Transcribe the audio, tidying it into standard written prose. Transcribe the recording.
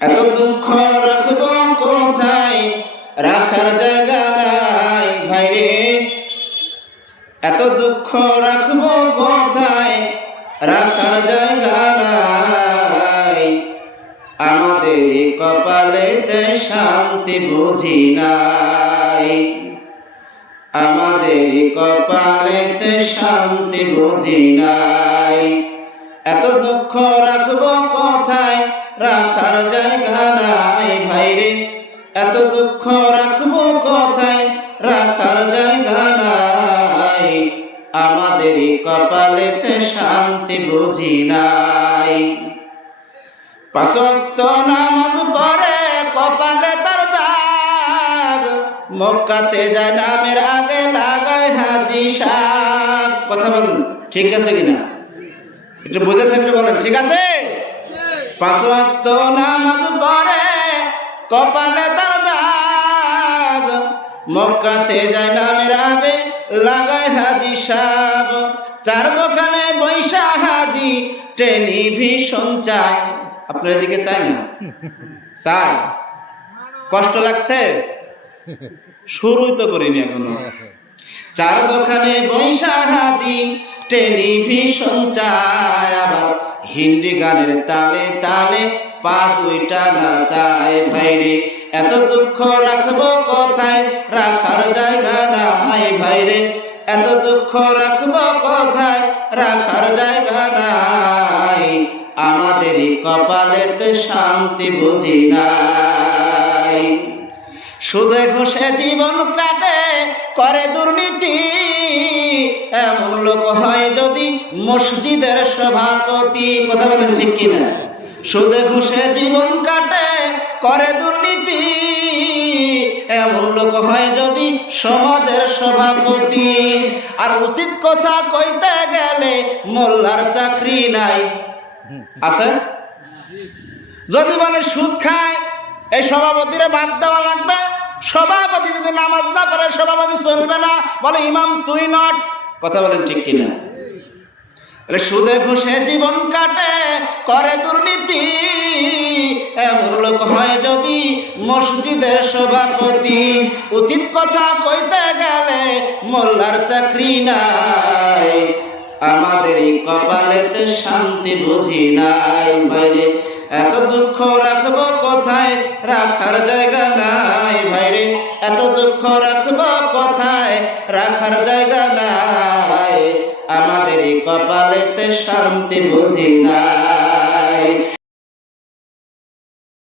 এত দুঃখ রাখব কোথায়, রাখার জায়গা নাই ভাইরে। এত দুঃখ রাখব কোথায়, রাখার জায়গা নাই। আমাদের কপালেতে শান্তি বুঝি নাই, আমাদের কপালেতে শান্তি বুঝি নাই। এত দুঃখ রাখব কোথায়, রাখার জায়গা নাই ভাইরে। এত দুঃখ রাখব কোথায়, রাখার জায়গা নাই। আমাদের কপালেতে শান্তি বুঝি নাই। পাঁচ ওয়াক্ত নামাজ পড়ে কপালে তার দাগ, মক্কাতে যায় নামের আগে লাগায় হাজি সাহেব। কথা বলুন ঠিক আছে কিনা, একটু বুঝে থাকলে বলেন ঠিক আছে। পাঁচ ওয়াক্ত নামাজ পড়ে কপালে তার দাগ, মক্কাতে যায় নামের আগে লাগায় হাজি সাহেব। চার দোকানে বৈশা হাজি টেলিভিশন চায়। আপনার এদিকে চাই না? চাই। কষ্ট লাগছে? শুরুই তো করিনি এখনো। চার দোকানে বৈশা হাজি টেলিভিশন চায়, আবার হিন্দি গানের তালে তালে পা দুইটা নাচায় ভাইরে। এত দুঃখ রাখবো কোথায়, রাখার জায়গা নাই ভাইরে। এত দুঃখ রাখবো কোথায়, রাখার জায়গা নাই। আমাদেরই কপালেতে শান্তি বুঝি নাই। সুদে ঘুষে জীবন কাটে করে দুর্নীতি, এমন লোক হয় যদি মসজিদের সভাপতি। কথা বলেন ঠিক কিনা? সুদে ঘুষে জীবন কাটে করে দুর্নীতি, এমন লোক হয় যদি সমাজের সভাপতি। আর উচিত কথা কইতে গেলে মোল্লার চাকরি নাই। আছে? যদি বলে সুদ খায়, এই সভাপতিরা বাদ দেওয়া লাগবে। সভাপতি যদি নামাজ না পড়ে সভাপতি চলবে না, বলে ইমাম তুই নট। কথা বলেন ঠিক কিনা? সুদে ঘুষে জীবন কাটে করে দুর্নীতি, এমন লোক হয় যদি মসজিদের সভাপতি। উচিত কথা কইতে গেলে মোল্লার চাকরি নাই। আমাদেরই কপালেতে শান্তি বুঝি নাই ভাইরে। এত দুঃখ রাখবো কোথায়, রাখার জায়গা নাই ভাইরে। এত দুঃখ রাখবো কোথায়, রাখার জায়গা নাই। আমাদেরই কপালেতে শান্তি বুঝি নাই।